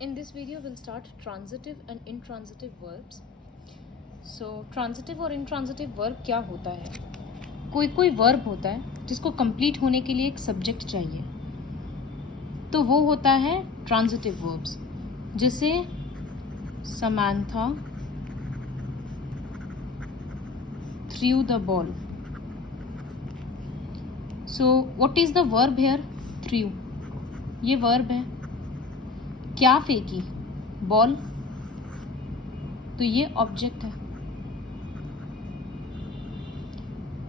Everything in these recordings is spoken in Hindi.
In this video, we'll start transitive and intransitive verbs. So, transitive और intransitive verb क्या होता है? कोई verb होता है जिसको complete होने के लिए एक subject चाहिए, तो वो होता है transitive verbs. जैसे Samantha threw the ball. So, what is the verb here? Threw. ये verb है. क्या फेंकी? बॉल. तो ये ऑब्जेक्ट है.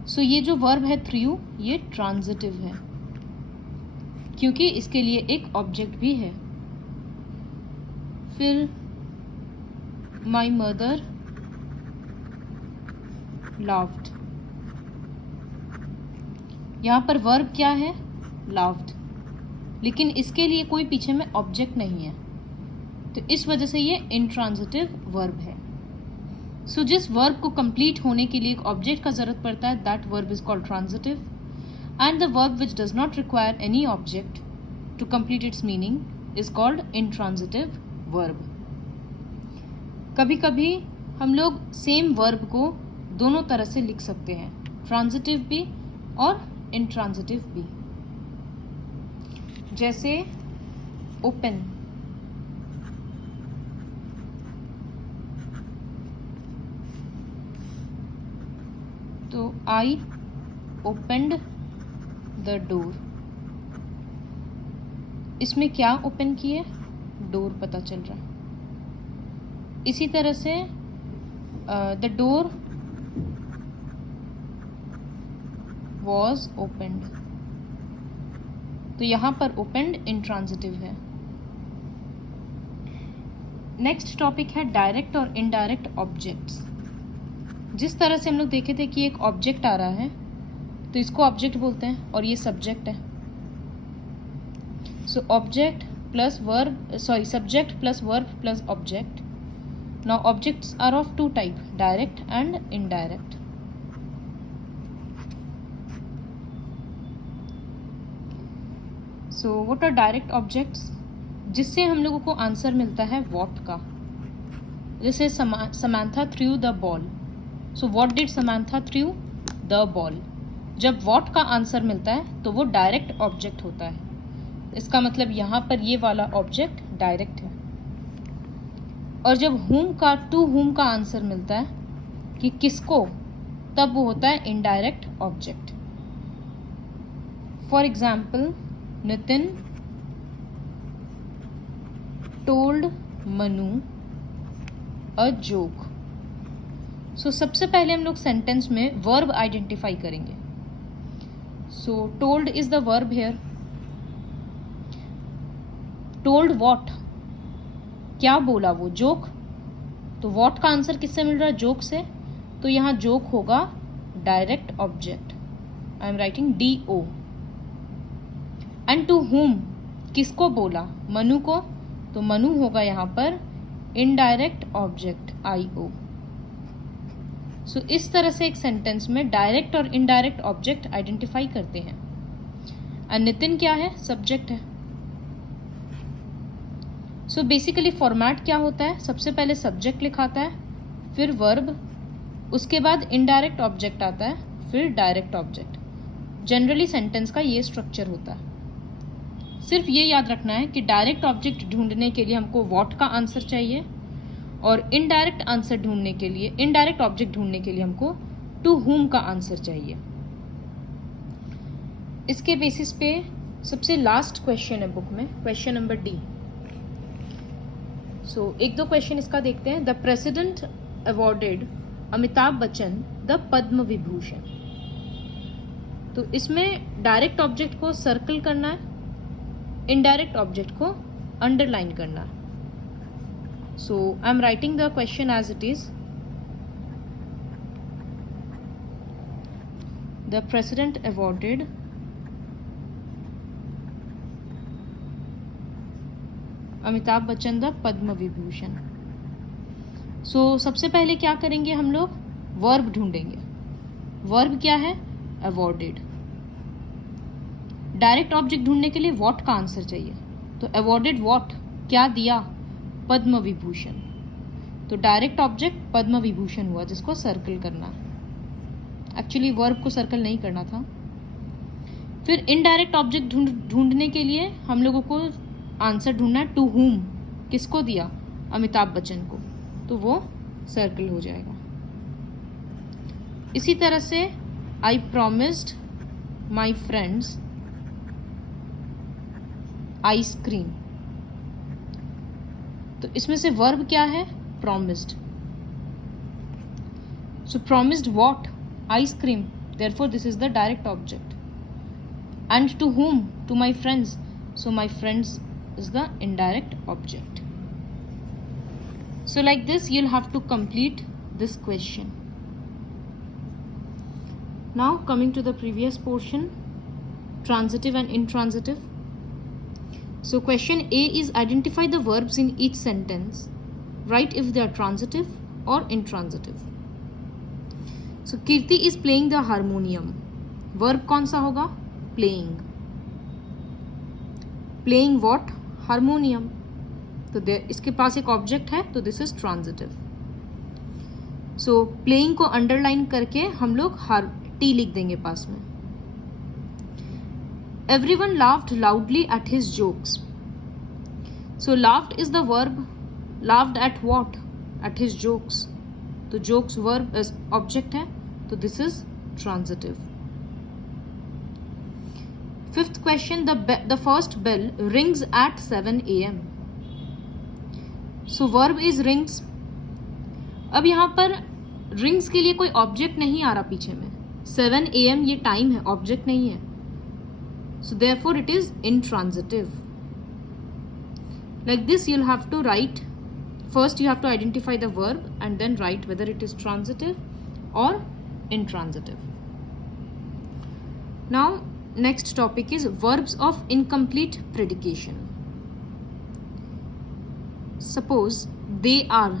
सो ये जो वर्ब है थ्रू, ये ट्रांजिटिव है क्योंकि इसके लिए एक ऑब्जेक्ट भी है. फिर माई मदर लाव्ड. यहां पर वर्ब क्या है? लाव्ड. लेकिन इसके लिए कोई पीछे में ऑब्जेक्ट नहीं है, तो इस वजह से ये इंट्रांजिटिव वर्ब है. सो जिस वर्ब को कंप्लीट होने के लिए एक ऑब्जेक्ट का जरूरत पड़ता है, that verb is called transitive. And the verb which does not require any object to complete its meaning is called intransitive verb. कभी कभी हम लोग सेम वर्ब को दोनों तरह से लिख सकते हैं, ट्रांजिटिव भी और इंट्रांजिटिव भी. जैसे ओपन. तो आई ओपनड द डोर. इसमें क्या ओपन किए? डोर पता चल रहा है. इसी तरह से द डोर वॉज ओपनड. तो यहां पर ओपनड इंट्रांजिटिव है. नेक्स्ट टॉपिक है डायरेक्ट और इनडायरेक्ट ऑब्जेक्ट्स. जिस तरह से हम लोग देखे थे कि एक ऑब्जेक्ट आ रहा है तो इसको ऑब्जेक्ट बोलते हैं और ये सब्जेक्ट है. So object plus verb, subject plus verb plus object. Now objects are of two type, direct and indirect. So what are direct objects? जिससे हम लोगों को आंसर मिलता है व्हाट का. जैसे Samantha through the ball. So what did Samantha through? The ball. जब व्हाट का आंसर मिलता है तो वो डायरेक्ट ऑब्जेक्ट होता है. इसका मतलब यहाँ पर ये वाला ऑब्जेक्ट डायरेक्ट है. और जब whom का, टू whom का आंसर मिलता है कि किसको, तब वो होता है indirect object. For example, Nitin told Manu a joke. So सबसे पहले हम लोग सेंटेंस में वर्ब आइडेंटिफाई करेंगे. So told is the verb here. Told what? क्या बोला वो? जोक. तो व्हाट का आंसर किससे मिल रहा है? जोक से. तो यहां जोक होगा direct object. I am writing DO. And to whom? किसको बोला? मनु को. तो मनु होगा यहाँ पर इनडायरेक्ट ऑब्जेक्ट IO. सो इस तरह से एक सेंटेंस में डायरेक्ट और इनडायरेक्ट ऑब्जेक्ट आइडेंटिफाई करते हैं. एंड नितिन क्या है? सब्जेक्ट है. सो बेसिकली फॉर्मेट क्या होता है? सबसे पहले सब्जेक्ट लिखाता है, फिर वर्ब, उसके बाद इनडायरेक्ट ऑब्जेक्ट आता है, फिर डायरेक्ट ऑब्जेक्ट. जनरली सेंटेंस का ये स्ट्रक्चर होता है. सिर्फ ये याद रखना है कि डायरेक्ट ऑब्जेक्ट ढूंढने के लिए हमको व्हाट का आंसर चाहिए और इनडायरेक्ट आंसर ढूंढने के लिए, इनडायरेक्ट ऑब्जेक्ट ढूंढने के लिए हमको टू whom का आंसर चाहिए. इसके बेसिस पे सबसे लास्ट क्वेश्चन है बुक में, क्वेश्चन नंबर D. सो एक दो क्वेश्चन इसका देखते हैं. The president awarded Amitabh Bachchan the Padma Vibhushan. तो इसमें डायरेक्ट ऑब्जेक्ट को सर्कल करना है, इनडायरेक्ट ऑब्जेक्ट को अंडरलाइन करना है. So I am writing the question as it is. The president awarded Amitabh Bachchan the Padma Vibhushan. So सबसे पहले क्या करेंगे हम लोग? वर्ब ढूंढेंगे. वर्ब क्या है? अवॉर्डेड. डायरेक्ट ऑब्जेक्ट ढूंढने के लिए व्हाट का आंसर चाहिए. तो अवॉर्डेड व्हाट? क्या दिया? पद्म विभूषण। तो डायरेक्ट ऑब्जेक्ट पद्म विभूषण हुआ, जिसको सर्कल करना है। एक्चुअली वर्ब को सर्कल नहीं करना था। फिर इनडायरेक्ट ऑब्जेक्ट ढूंढने के लिए हम लोगों को आंसर ढूंढना है टू हुम, किसको दिया, अमिताभ बच्चन को, तो वो सर्कल हो जाएगा। इसी तरह से I promised my friends ice cream, तो इसमें से वर्ब क्या है, promised. So promised what, ice cream, therefore this is the direct object. And to whom, to my friends, so my friends is the indirect object. So like this you'll have to complete this question. Now coming to the previous portion, transitive and intransitive. So question A is identify the verbs in each sentence. Write if they are transitive or intransitive. So Kirti is playing the harmonium. Verb कौन सा होगा, playing. Playing what, harmonium. तो इसके पास एक ऑब्जेक्ट है, तो this is transitive. So playing को अंडरलाइन करके हम लोग टी लिख देंगे पास में। Everyone laughed loudly at his jokes. So laughed is the verb. Laughed at what? At his jokes. तो jokes verb object है, तो this is transitive. Fifth question, the first bell rings at 7 a.m. So verb is rings. अब यहाँ पर rings के लिए कोई ऑब्जेक्ट नहीं आ रहा पीछे में। 7 a.m. ये टाइम है, ऑब्जेक्ट नहीं है। So therefore it is intransitive. Like this you'll have to write, first you have to identify the verb and then write whether it is transitive or intransitive. Now next topic is verbs of incomplete predication. Suppose they are,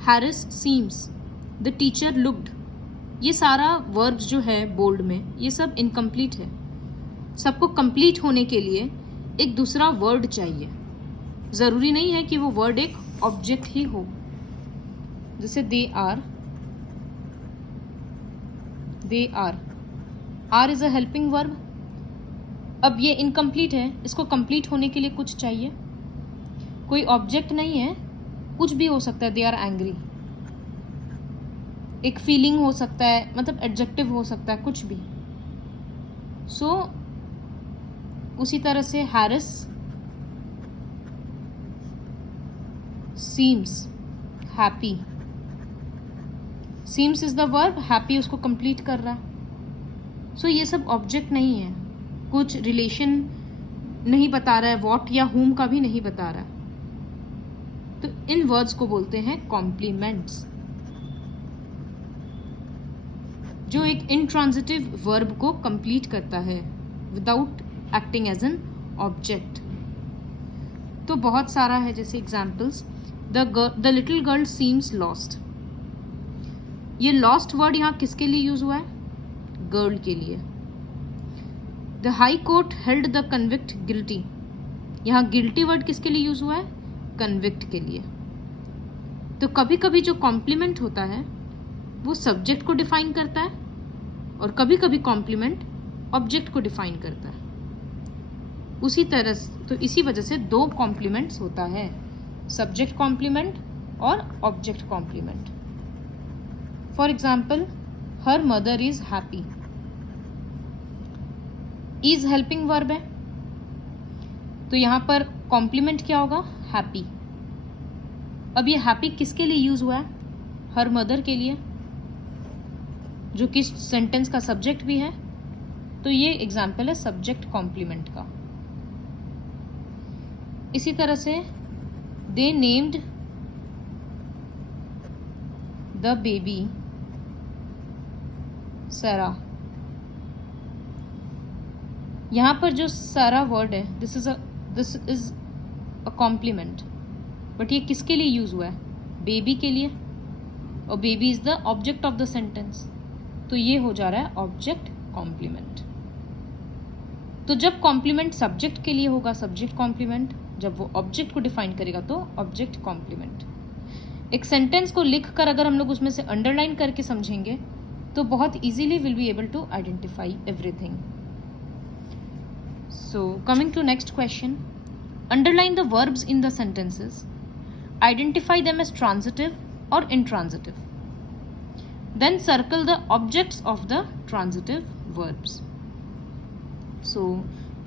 Harris seems, the teacher looked. ये सारा verbs जो है बोल्ड में, ये सब इनकम्प्लीट है। सबको कंप्लीट होने के लिए एक दूसरा वर्ड चाहिए। जरूरी नहीं है कि वो वर्ड एक ऑब्जेक्ट ही हो। जैसे they are are is a helping verb. अब ये इनकम्प्लीट है, इसको कंप्लीट होने के लिए कुछ चाहिए। कोई ऑब्जेक्ट नहीं है, कुछ भी हो सकता है। दे आर एंग्री, एक फीलिंग हो सकता है, मतलब एडजेक्टिव हो सकता है, कुछ भी। सो उसी तरह से Harris seems happy. Seems is the verb, happy उसको कंप्लीट कर रहा है। सो ये सब ऑब्जेक्ट नहीं है, कुछ रिलेशन नहीं बता रहा है, व्हाट या हुम का भी नहीं बता रहा है। तो इन वर्ड्स को बोलते हैं कॉम्प्लीमेंट्स, जो एक इंट्रांजिटिव वर्ब को कंप्लीट करता है without acting as an object. तो बहुत सारा है, जैसे examples, the little girl seems lost. ये लॉस्ट वर्ड यहाँ किसके लिए यूज हुआ है, गर्ल के लिए। The high court held the convict guilty. यहाँ गिल्टी वर्ड किसके लिए यूज हुआ है, कन्विक्ट के लिए। तो कभी कभी जो कॉम्प्लीमेंट होता है वो सब्जेक्ट को डिफाइन करता है और कभी कभी कॉम्प्लीमेंट ऑब्जेक्ट को डिफाइन करता है। उसी तरह तो इसी वजह से दो कॉम्प्लीमेंट्स होता है, सब्जेक्ट कॉम्प्लीमेंट और object complement. For example, her mother is happy. Is helping verb है, तो यहां पर कॉम्प्लीमेंट क्या होगा, हैप्पी। अब ये हैप्पी किसके लिए यूज हुआ है, हर मदर के लिए, जो कि सेंटेंस का सब्जेक्ट भी है। तो ये एग्जाम्पल है सब्जेक्ट कॉम्प्लीमेंट का। इसी तरह से दे नेम्ड द बेबी सारा। यहां पर जो सारा वर्ड है, this is a compliment, but ये किसके लिए यूज हुआ है, बेबी के लिए, और baby is the object of the sentence, तो ये हो जा रहा है ऑब्जेक्ट कॉम्प्लीमेंट। तो जब कॉम्प्लीमेंट सब्जेक्ट के लिए होगा, सब्जेक्ट कॉम्प्लीमेंट, जब वो ऑब्जेक्ट को डिफाइन करेगा तो ऑब्जेक्ट कॉम्प्लीमेंट। एक सेंटेंस को लिख कर अगर हम लोग उसमें से अंडरलाइन करके समझेंगे तो बहुत easily will be able to identify everything. So coming to next question, underline the verbs in the sentences, identify them as transitive और intransitive, then circle the objects of the transitive verbs. So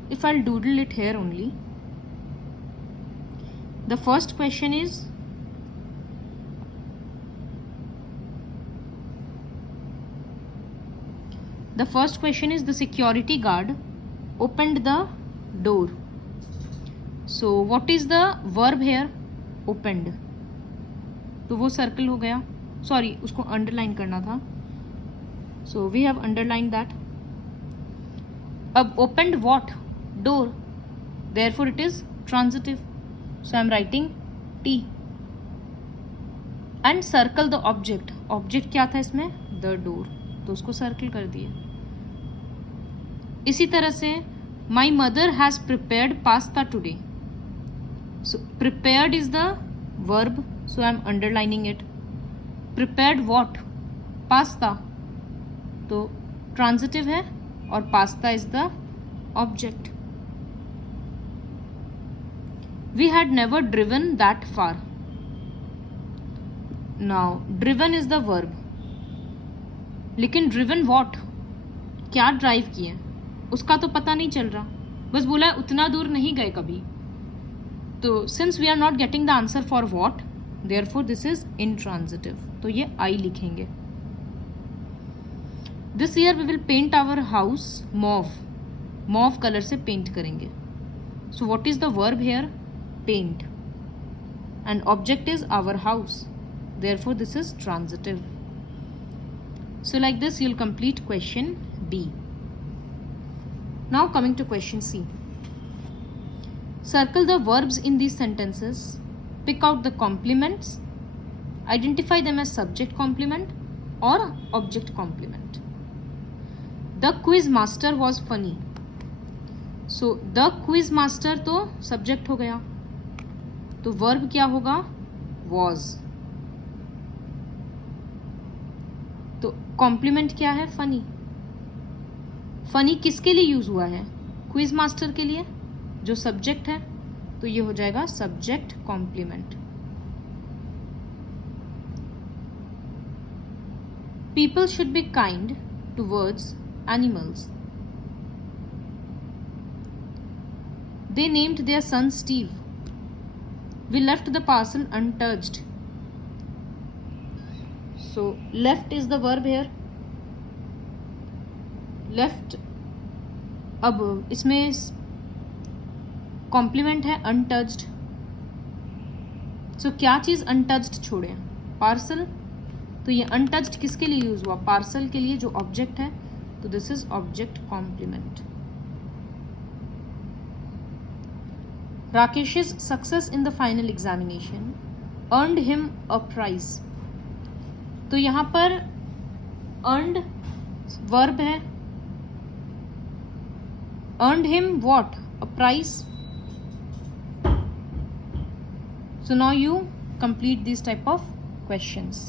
if I'll doodle it here only, the first question is the security guard opened the door. So what is the verb here? Opened. तो वो सर्कल हो गया, सॉरी उसको अंडरलाइन करना था, so we have underline that. अब opened what? Door, therefore it is transitive, so I am writing T. And circle the object, object क्या था इसमें? द डोर, तो उसको सर्कल कर दिए। इसी तरह से my mother has prepared pasta today, so prepared is the verb, so I am underlining it. Prepared what? Pasta, तो transitive है और pasta is the object. We had never driven that far. Now driven is the verb, लेकिन driven what? क्या ड्राइव किए उसका तो पता नहीं चल रहा, बस बोला उतना दूर नहीं गए कभी। तो since we are not getting the answer for what, therefore this is intransitive, तो ये आई लिखेंगे। This year we will paint our house mauve, mauve colour से पेंट करेंगे। So what is the verb here? Paint, and object is our house, therefore this is transitive. So like this you will complete question B. Now coming to question C, circle the verbs in these sentences, pick out the complements, identify them as subject complement or object complement. The quiz master was funny, so the quiz master तो subject हो गया, तो verb क्या होगा? was। तो complement क्या है? funny। funny किसके लिए यूज हुआ है? quiz master के लिए, जो सब्जेक्ट है, तो ये हो जाएगा subject complement. People should be kind towards animals, they named their son Steve, we left the parcel untouched, so left is the verb here, left. अब इसमें कॉम्प्लीमेंट है अनटच्ड, सो क्या चीज अनटच्ड छोड़े? पार्सल, तो ये अनटच्ड किसके लिए यूज हुआ? पार्सल के लिए, जो ऑब्जेक्ट है, तो this is object complement. Rakesh's success in the final examination earned him a prize, तो यहां पर अर्नड वर्ब है, earned him what? A prize. So now you complete these type of questions.